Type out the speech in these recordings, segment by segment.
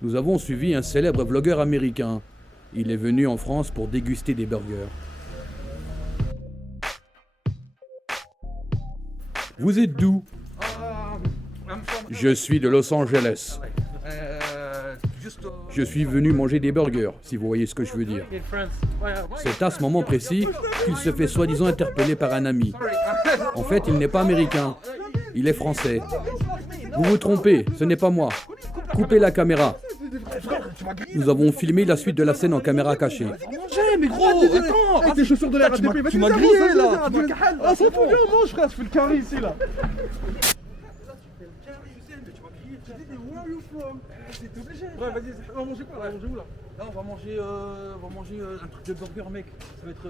Nous avons suivi un célèbre vlogueur américain. Il est venu en France pour déguster des burgers. Vous êtes d'où? Je suis de Los Angeles. Je suis venu manger des burgers, si vous voyez ce que je veux dire. C'est à ce moment précis qu'il se fait soi-disant interpeller par un ami. En fait, il n'est pas américain, il est français. Vous vous trompez, ce n'est pas moi. Coupez la caméra. Nous avons filmé la suite de la scène en caméra cachée. Mais gros, attends, avec tes chaussures de la RATP, tu m'as grillé là. Ah, sans tout bien, mange frère, je fais le carré ici là. Ouais, vas-y, on va manger quoi? On va manger où là? Là, on va manger un truc de burger, mec. Ça va être.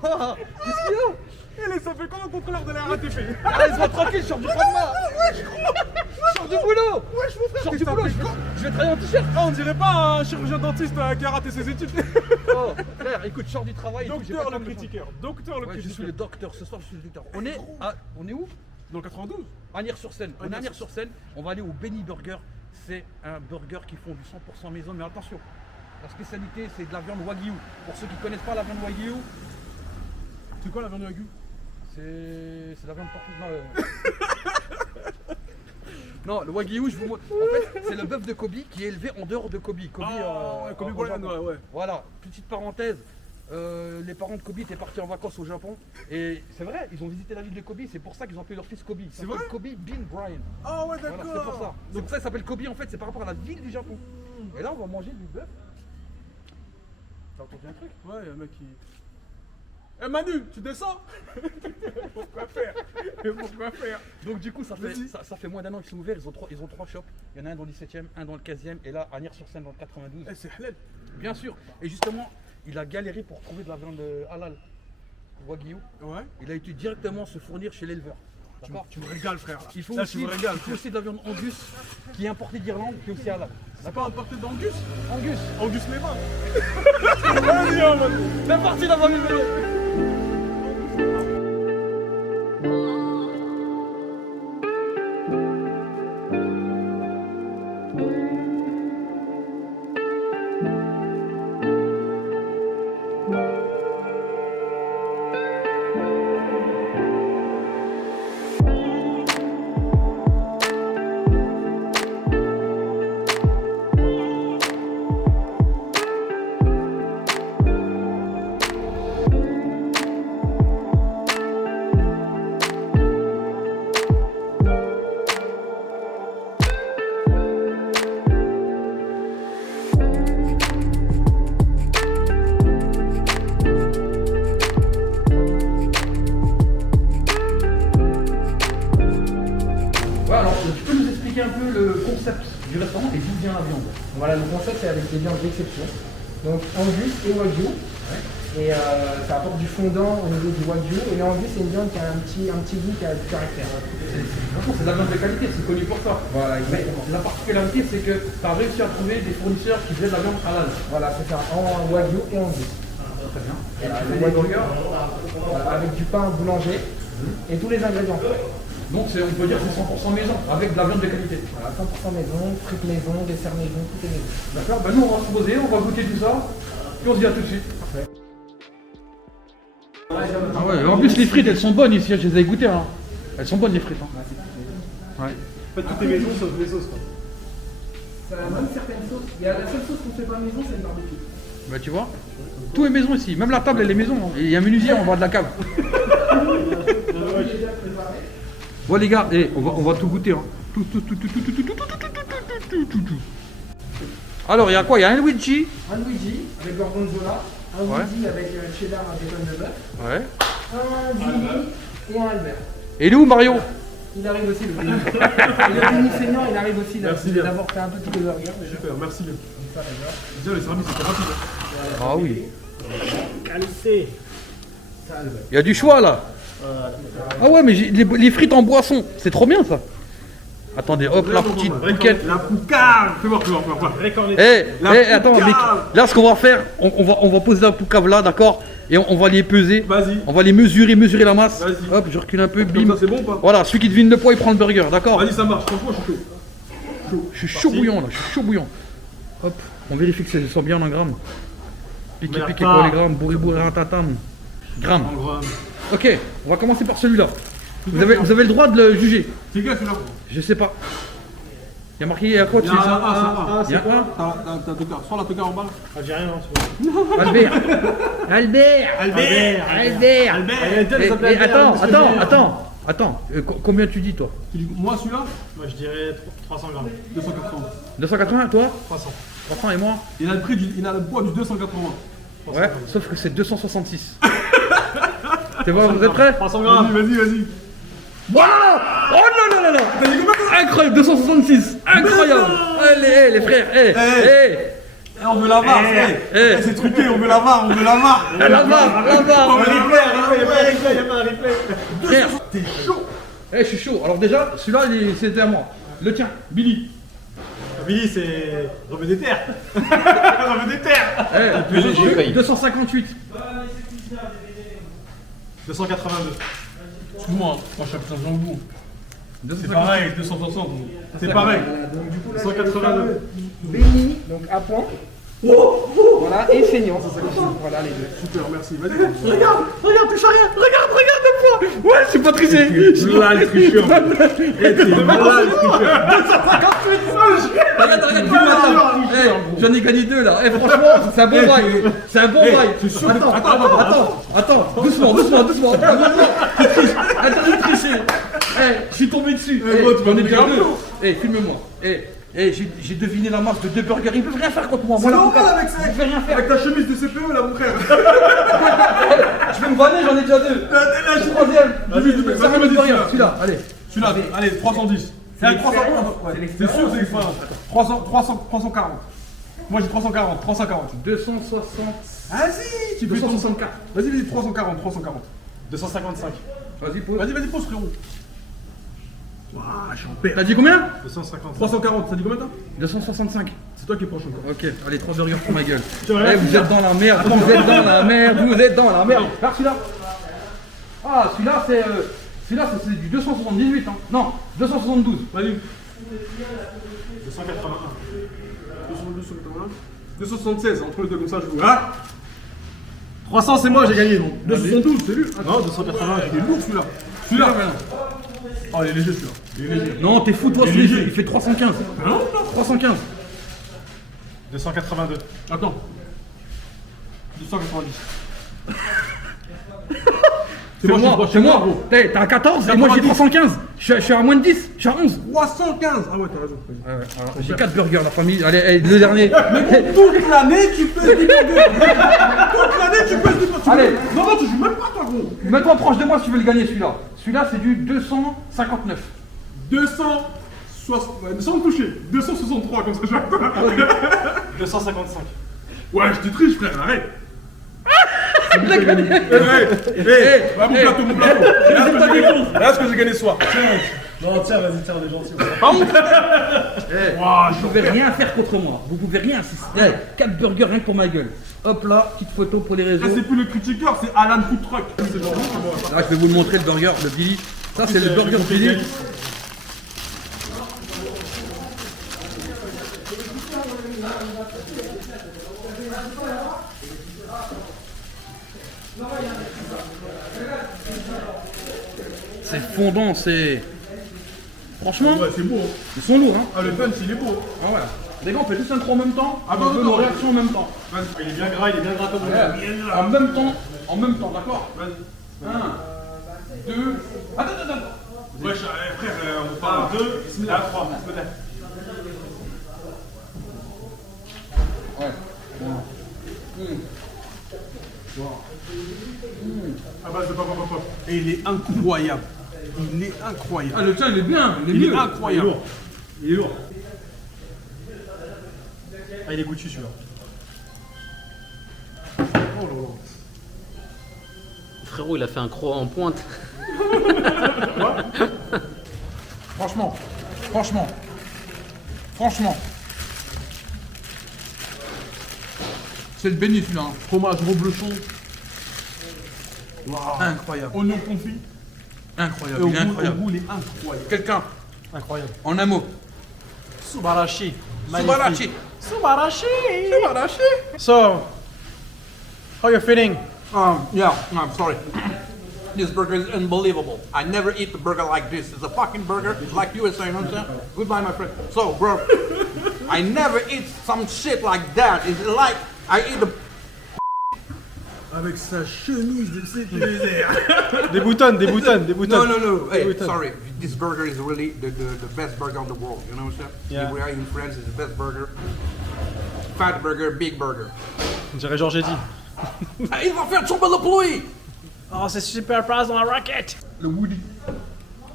Quoi? Qu'est-ce qu'il y a? Ça fait comment le contrôleur de la RATP? Laisse-moi tranquille, je sors du Pragma. Je sors du boulot. Wesh mon frère, Je sors du boulot, je vais travailler en t-shirt. Ah, on dirait pas un chirurgien dentiste qui a raté ses études. Oh, frère, écoute, je sors du travail. Docteur le critiqueur. Docteur le Ouais, je suis critiqueur. le docteur, ce soir je suis le docteur. On est où? Dans le 92. Agnières-sur-Seine. On est à Agnières-sur-Seine, on va aller au Benny Burger. C'est un burger qui font du 100% maison, mais attention, la spécialité c'est de la viande Wagyu. Pour ceux qui ne connaissent pas la viande Wagyu, C'est quoi la viande Wagyu? c'est la viande parfaite. Non, le Wagyu, je vous montre. En fait, c'est le bœuf de Kobe qui est élevé en dehors de Kobe. Kobe, Kobe Bryant, ouais. Voilà, petite parenthèse. Les parents de Kobe étaient partis en vacances au Japon et c'est vrai, ils ont visité la ville de Kobe, c'est pour ça qu'ils ont appelé leur fils Kobe. C'est vrai? Kobe Bean Bryant. Ah ouais, Voilà, d'accord. c'est pour ça. C'est pour ça qu'il s'appelle Kobe en fait, c'est par rapport à la ville du Japon. Et là, on va manger du bœuf. T'as entendu un truc? Ouais, y'a un mec qui. Eh Manu, tu descends? Pourquoi faire? Pourquoi faire? Donc du coup, ça Vas-y. fait moins d'un an qu'ils sont ouverts, ils ont trois shops. Il y en a un dans le 17e, un dans le 15e et là, à Agnières-sur-Seine dans le 92. Eh, c'est halal. Bien sûr. Et justement, il a galéré pour trouver de la viande halal Wagyu. Ouais. Il a été directement se fournir chez l'éleveur. D'accord? Tu me régales, frère. Il faut Là, aussi, tu me régales. il faut aussi de la viande Angus qui est importée d'Irlande, qui est aussi halal. C'est pas importé d'Angus? Angus. Angus les mains. Vas-y, on va. C'est parti la famille vélo. Ouais, alors tu peux nous expliquer un peu le concept du restaurant et d'où vient la viande? Voilà, le concept c'est avec des viandes d'exception. Donc Angus et Wagyu. Et ça apporte du fondant au niveau du Wagyu. Et l'Angus c'est une viande qui a un petit goût, qui a du caractère. C'est de la viande de qualité, c'est connu pour ça. Voilà, Mais exactement. la particularité, c'est que tu as réussi à trouver des fournisseurs qui faisaient de la viande halal. Voilà, c'est ça, en Wagyu et Angus. Très bien. Et Voilà, tu le fais des Wagyu, burgers. voilà, avec du pain boulanger et tous les ingrédients. Donc on peut dire que c'est 100% maison, avec de la viande de qualité. Voilà, 100% maison, frites maison, dessert maison, tout est maison. D'accord, ben nous on va se poser, on va goûter tout ça, et on se dit à tout de suite. Parfait. Ah ouais, en plus les frites elles sont bonnes ici, je les ai goûtées. Hein. Elles sont bonnes les frites. Hein. Ouais. En fait, tout est maison sauf les sauces, quoi. Ça a même certaines sauces. Il y a la seule sauce qu'on fait pas maison, c'est le barbecue. Bah tu vois, tout est maison ici, même la table elle est maison. Hein. Il y a un menuisier, on va de la cave. Bon les gars, on va tout goûter. Hein. Tout. Alors il y a quoi? Il y a un Luigi. Un Luigi avec gorgonzola, un Ouais. Luigi avec cheddar et bacon de bœuf, Ouais. un Jimmy et un Albert. Et il est où Mario? Il arrive aussi le Jimmy. Et le Jimmy senior, il arrive aussi Merci bien. d'avoir fait un petit peu de burger. Super, merci bien. Ça, d'accord. Déjà, le service était rapide. Hein. Ah oui. Qualité. Il y a du choix là. Ah ouais mais les frites en boisson, c'est trop bien ça. Attendez, hop, la petite bouquette. La poucave. Fais voir. Attends, mais là ce qu'on va faire, on va poser la poucave là, d'accord? Et on va les peser. Vas-y. On va les mesurer la masse. Vas-y. Hop, je recule un peu, Comme bim. ça, c'est bon ou pas? Voilà, celui qui devine le poids, il prend le burger, d'accord? Vas-y, ça marche. Franchement, je suis chaud. chaud. Je suis chaud bouillant là, je suis chaud bouillant. Hop, on vérifie que ça sent bien en grammes. Piqué, Merde piqué pas. pour les grammes, bourri, bourri, ratatam. Grammes. En gros, Ok, on va commencer par celui-là. Vous avez le droit de le juger. C'est quel celui-là? Je sais pas. Il y a marqué, il y a quoi dessus? Il y a quoi? T'as deux cartes. Soit la tocard en bas. algérien, non, c'est bon. Albert. Albert. Albert. Attends. Combien tu dis toi? Moi, celui-là, Moi, je dirais 300 grammes. 280. 280 toi? 300. 300 et moi? Il a le prix il a le poids du 280. Ouais, sauf que c'est 266. C'est bon, vous êtes prêts? 300 grammes. Vas-y. Voilà! Oh non, non, non, non! Incroyable, 266! Incroyable! Allez, les frères, On veut la VAR, c'est truqué, on veut la VAR, la barre! On veut la VAR. Frère, T'es chaud. je suis chaud. Alors déjà, celui-là, c'était à moi. Le tien, Billy. Billy, c'est revenu des terres. Revenu des terres. 258. 282. Excuse-moi, moi je suis un putain de jambon. C'est 258. pareil, 260. C'est pareil. Donc, du coup, là, 182. Béni, donc à point. Voilà, et saignant. Voilà les deux. Super, merci. Vas-y. Regarde, touche à rien. Regarde le poids. Ouais, c'est pas triché. Là, le tricheur. Regarde, filme-moi. J'en ai gagné 2 là. Franchement, c'est un bon bail. C'est un bon bail. Attends. Doucement. Tu triches. Attends de tricher. Je suis tombé dessus. J'en ai déjà 2. Filme-moi. J'ai deviné la marque de 2 burgers. Ils peuvent rien faire contre moi. C'est normal avec ça. Ils peuvent rien faire. Avec ta chemise de CPE là, mon frère. Je vais me vanner, j'en ai déjà 2. Le troisième. Ça va me rien. Celui-là, allez. Celui-là, allez, 310. C'est un 300. C'est sûr, c'est l'expérience. 340. Moi j'ai 340. 260. Vas-y, tu peux 264. Vas-y, 340. 255. Vas-y, pose. Vas-y, pose frérot. Waouh, je suis en paix. T'as dit combien? 250. 340, ça dit combien toi? 265. C'est toi qui es proche encore. Ok, allez, 3 burgers pour ma gueule. rien Vous êtes dans la merde, vous êtes dans la merde. Regarde celui-là. Ah, celui-là c'est du 278. Hein. Non, 272. Vas-y. 281. 276, entre les deux comme ça je joue. Hein? 300 c'est moi, j'ai gagné donc. 272, c'est lui. Non, 280. Il est lourd celui-là. Celui-là. Oh, il est léger celui-là. Il est léger. Non, t'es fou toi, Il est léger. il fait 315. Ah non, 315. 282. Attends. 290. C'est moi. T'es à 14 et moi j'ai 315. Je suis à moins de 10. Je suis à 11. 315. Ah ouais, t'as raison. J'ai 4 burgers la famille. Allez, le dernier. Toute l'année, tu peux se débrouiller. Toute l'année, tu peux se débrouiller. Allez. Non, tu joues même pas toi gros. Mets-toi proche de moi si tu veux le gagner celui-là. Celui-là c'est du 259. 260. Ouais, sans me toucher. 263 comme ça je vais. 255. Ouais, je te triche frère, arrête. Il a gagné. Va mon plateau, mon plateau. Regarde ce que j'ai gagné ce soir. Non, tiens, vas-y, tiens, on est gentil. Vous pouvez rien faire contre moi. Vous pouvez rien. 4 burgers rien que pour ma gueule. Hop là, petite photo pour les réseaux. Là, c'est plus le critiqueur, c'est Alan Food Truck. C'est genre, Là, je vais vous le montrer le burger, le Billy. Ça, c'est le burger Billy. C'est fondant, c'est. Franchement, ouais, c'est beau. Hein. ils sont lourds, hein. Ah, le punch, il est beau. Ah ouais. Les gars, on fait juste intro en même temps. Ah, on fait nos réactions en même temps. Il est bien gras, il est bien gras comme En même temps, d'accord. Vas-y. 1, 2. Attends. Ouais, frère, on parle 2, 3. Ouais. Ah bah, c'est pas. Et il est incroyable. Ah, le tien, il est bien. Il est incroyable. Il est lourd. Ah, il est goûtu celui-là. Oh là là. Frérot, il a fait un croix en pointe. Franchement. C'est le béni celui-là. Hein. Fromage reblochon. Incroyable. Oignon confit. Incroyable. Et au Il est goût, incroyable. il est incroyable. Quelqu'un, Incroyable. en un mot, Subarashi. Subarashi. Subarashi. So, how you feeling? Yeah, I'm sorry. This burger is unbelievable. I never eat a burger like this. It's a fucking burger, like you were saying, you know what I'm saying? Goodbye, my friend. So, bro, I never eat some shit like that. It's like I eat a... Avec sa chemise de sécuritaire. Des boutons, des boutons, des boutons. No. Hey, sorry. This burger is really the best burger in the world. You know what I'm saying? Yeah. If we are in France, it's the best burger. Fat burger, big burger. On dirait Georges Eddy. Ah, il va faire tomber le pluie! Oh, c'est super place dans la raquette. Le Woody.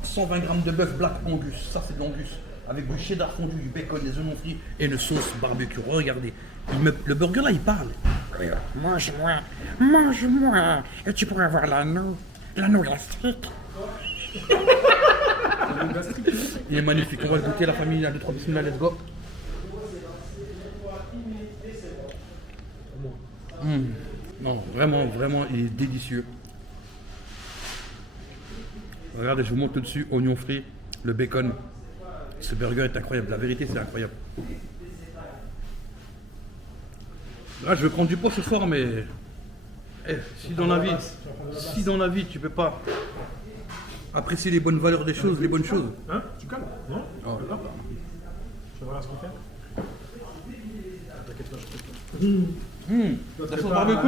120 grammes de bœuf black Angus. Ça, c'est de l'Angus. Avec du cheddar fondu, du bacon, des oignons frits et une sauce barbecue. Regardez. Le burger là, il parle. Regarde, mange-moi, et tu pourras avoir l'anneau gastrique. Il est magnifique. On va le goûter, la famille. 1, 2, 3, bismillah, let's go. Non, vraiment, il est délicieux. Regardez, je vous montre dessus, oignons frits, le bacon. Ce burger est incroyable, la vérité c'est incroyable. Là, je veux prendre du poids ce soir, mais si dans la vie tu peux pas apprécier les bonnes valeurs des choses, les bonnes choses. Hein? Tu calmes? Non? Oh. Je vais voir ce qu'on fait. La sauce barbecue,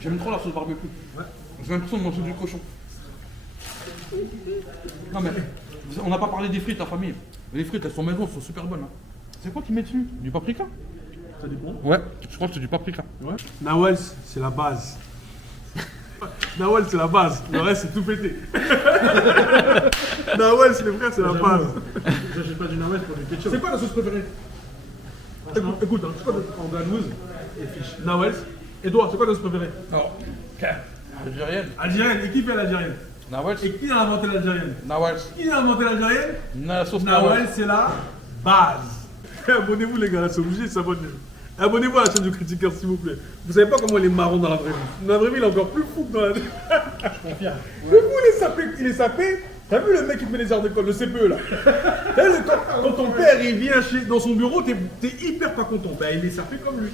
j'aime trop la sauce barbecue. Ouais. J'ai l'impression de manger du cochon. Non mais, on n'a pas parlé des frites, la famille. Les frites, elles sont maison, elles sont super bonnes. Hein. C'est quoi qui met dessus? Du paprika? Ça dépend. Ouais, je crois que c'est du paprika. Ouais. Nawels, c'est la base. Nawels, c'est la base. Le reste, c'est tout pété. Nawels, les frères, c'est la base. J'achète pas du Nawels pour du ketchup. C'est quoi la sauce préférée? Écoute, c'est quoi en ganouse et fiche? Nawels. Edouard, c'est quoi ta sauce préférée? Alors, algérienne. Algérienne. Et qui fait l'algérienne? Nawels. Et qui a inventé l'algérienne? Nawels. Qui a inventé l'algérienne? La sauce Nawels, c'est la base. Abonnez-vous les gars, c'est obligé de s'abonner. Abonnez-vous à la chaîne du critiqueur s'il vous plaît. Vous savez pas comment il est marrant dans la vraie vie. Dans la vraie vie, il est encore plus fou que dans la vie. Je confirme. Le fou, il est sapé. T'as vu le mec qui te met les heures d'école, le CPE là? T'as vu, quand ton père il vient dans son bureau, t'es hyper pas content. Ben, il est sapé comme lui.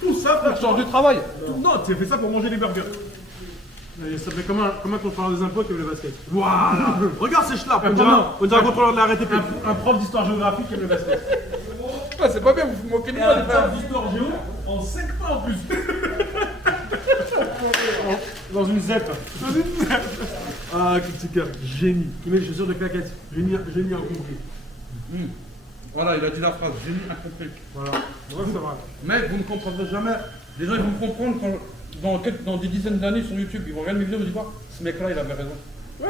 Tout ça pour change du travail. Non, tu as fait ça pour manger des burgers. Ça fait comme un contrôleur des impôts qui aime le basket. Voilà. Regarde ces schlaps. On dirait un contrôleur de la RATP. Un prof d'histoire géographique qui aime le basket. Ah, c'est pas bien, vous vous moquez de moi, les frères. D'histoire géo en 5 pas en plus. Dans une ZEP. Ah, critiqueur, génie. Il met les chaussures de claquettes. Génie incompris. Voilà, il a dit la phrase, génie incompris. Voilà. Ouais, c'est vrai. Mais vous ne comprendrez jamais. Les gens ils vont me comprendre quand, dans des dizaines d'années sur YouTube, ils vont regarder mes vidéos et me dire quoi, ce mec-là il avait raison. Ouais.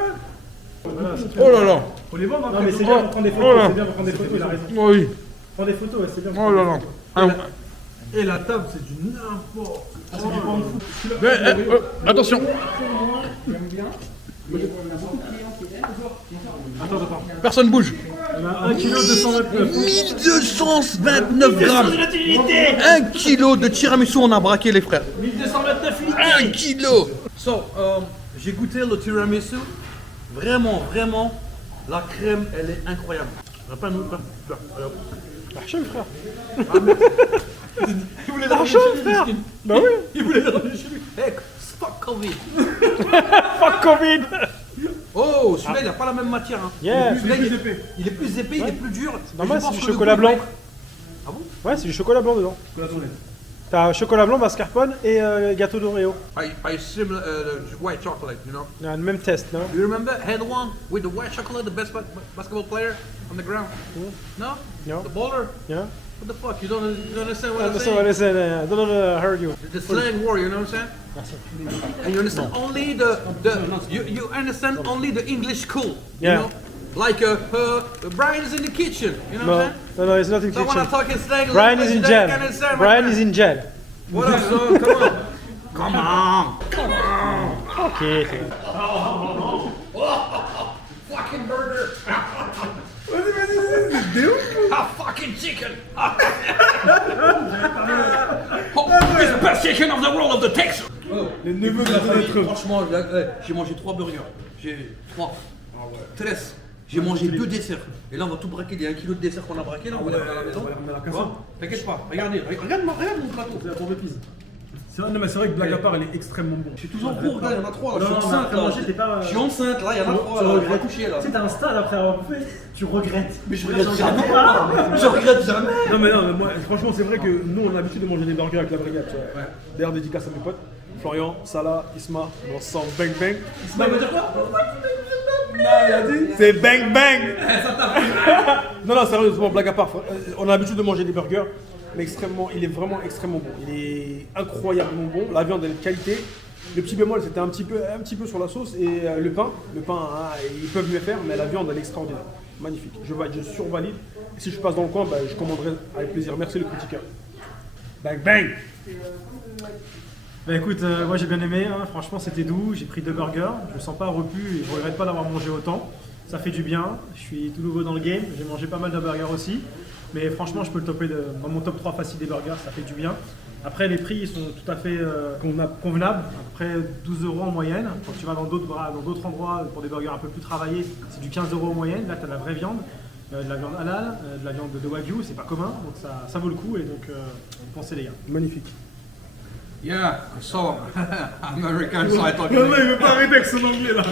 Voilà, Oh là là. faut les vendre. Non, mais c'est bien pour prendre des photos, c'est bien pour prendre des photos, il a raison. Oui. Prends des photos, ouais, c'est bien. Oh là là. Et la table, c'est du n'importe. Ah, c'est du pain de fou. Attention. Attends. Personne bouge. On a 1 kg 229. 1229 grammes. 1 kilo de tiramisu, on a braqué les frères. 1229 litres. 1 kilo. So, j'ai goûté le tiramisu. Vraiment, la crème, elle est incroyable. Pas nous, pas. Archem, frère. Il voulait la Archem, frère. Bah oui. Il voulait la ramener chez lui. Hey, fuck Covid. Fuck Covid. Oh, celui-là, il n'a pas la même matière. Hein. Yeah. Celui-là, Il est plus épais. Il est plus épais, il est plus dur. Normal, Et je c'est pense du que le chocolat goût, blanc. Ah bon? Ouais, c'est du chocolat blanc dedans. T'as chocolat blanc, mascarpone et gâteau d'Oreo. I similar white chocolate, you know. Le même test, non? You remember had one with the white chocolate, the best basketball player on the ground? No? No. The bowler? Yeah. What the fuck? You don't understand what I'm So saying? listen, I don't heard you. The slang war, you know what I'm saying? And you understand only you understand only the English school. Yeah. You know? Like Brian is in the kitchen, you know what I'm saying? No, it's not in So when I'm kitchen. talking slang, Brian is in jail. Brian is in jail. What up, son? Come on. Come on. Ok. Fucking burger. A fucking chicken. Oh, it's the best chicken of the world of the Texas. Les neveux de notre. Franchement, j'ai mangé 3 burgers. J'ai 3. 13. J'ai mangé 2 desserts. Et là, on va tout braquer. Il y a 1 kilo de dessert qu'on a braqué là, on va les ramener à la maison. T'inquiète pas, regarde mon plateau. C'est la tombe épice. Non, mais c'est vrai que blague à part, elle est extrêmement bonne. Je suis toujours gros, regarde, il y en a 3 là. Je suis Non, enceinte mais là. après, t'es Je suis enceinte là, il y en a 3 là. Je vais accoucher là. Tu sais, t'as un stade après avoir bouffé, tu regrettes. Mais je regrette jamais. Je regrette jamais. Non, mais moi, franchement, c'est vrai que nous, on a l'habitude de manger des burgers avec la brigade. Tu vois. D'ailleurs, dédicace à mes potes. Florian, Salah, Isma, on sent bang bang. Isma, il va dire quoi? C'est bang bang. Non, sérieusement, blague à part, on a l'habitude de manger des burgers, mais il est vraiment extrêmement bon. Il est incroyablement bon. La viande, elle est de qualité. Le petit bémol, c'était un petit peu sur la sauce et le pain, ils peuvent mieux faire, mais la viande, elle est extraordinaire. Magnifique. Je survalide. Et si je passe dans le coin, je commanderai avec plaisir. Merci le critiqueur. Bang bang. Bah écoute, moi j'ai bien aimé, hein. Franchement c'était doux, j'ai pris 2 burgers, je me sens pas repu et je regrette pas d'avoir mangé autant. Ça fait du bien, je suis tout nouveau dans le game, j'ai mangé pas mal de burgers aussi. Mais franchement je peux le topper dans mon top 3 facile des burgers, ça fait du bien. Après les prix ils sont tout à fait convenables, après 12 € en moyenne. Quand tu vas dans d'autres endroits pour des burgers un peu plus travaillés, c'est du 15 € en moyenne, là tu as de la vraie viande. De la viande halal, de la viande de wagyu, c'est pas commun, donc ça vaut le coup et donc pensez les gars. Magnifique. Yeah, so American, so I thought Non, il veut pas arrêter avec son anglais là.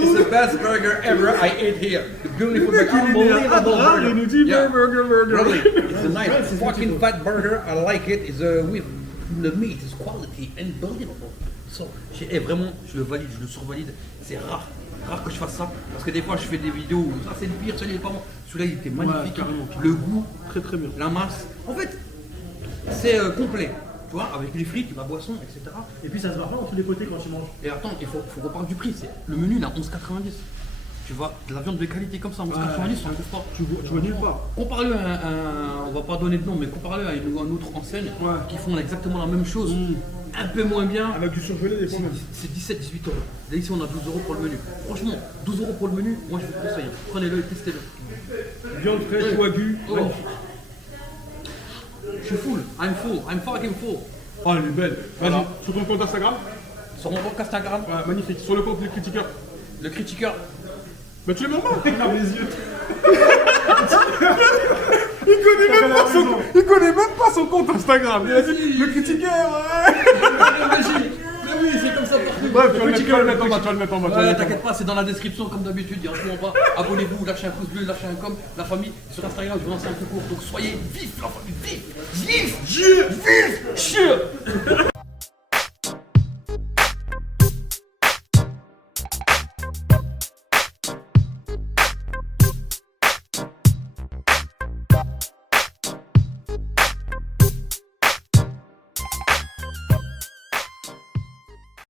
it's the best burger ever I ate here. The beautiful burger, unbelievable burger. Il nous dit burger. Really, it's a nice fucking fat burger. I like it. It's with the meat is quality, unbelievable. So, vraiment, je le valide, je le survalide. C'est rare que je fasse ça, parce que des fois je fais des vidéos où ça c'est le pire, celui-là il est pas bon. Celui-là il était magnifique, carrément. le goût, Très très bien. la masse. En fait, c'est complet. Tu vois, avec les frites, la boisson, etc. Et puis ça se barre pas dans tous les côtés quand tu manges. Et attends, il faut qu'on parle du prix. Le menu, il a 11,90. Tu vois, de la viande de qualité comme ça, 11,90, on ne trouve pas. Tu vois nulle part. Compare-le à on va pas donner de nom, mais compare-le à une autre enseigne qui font exactement la même chose, un peu moins bien. Avec du surgelé des fois même. C'est 17-18 €. Là ici, on a 12 € pour le menu. Franchement, 12 € pour le menu, moi je vous conseille. Prenez-le et testez-le. Viande fraîche, wagyu. Oh. Je suis full, I'm fucking full. Oh, elle est belle. Vas-y, Voilà. sur ton compte Instagram. Sur mon compte Instagram, Ouais, magnifique. Sur le compte du critiqueur. le critiqueur. Mais tu les mens pas. Regarde les yeux. Il connaît même pas son compte Instagram. Il a dit le critiqueur. Mais oui, c'est comme ça partout. Bref, tu vas le mettre en bas. Ouais, t'inquiète pas, c'est dans la description comme d'habitude, il y a pas. Abonnez-vous, lâchez un pouce bleu, lâchez un com. La famille, sur Instagram, je vais lancer un concours. Donc soyez vifs, la famille, vif, vif, vif,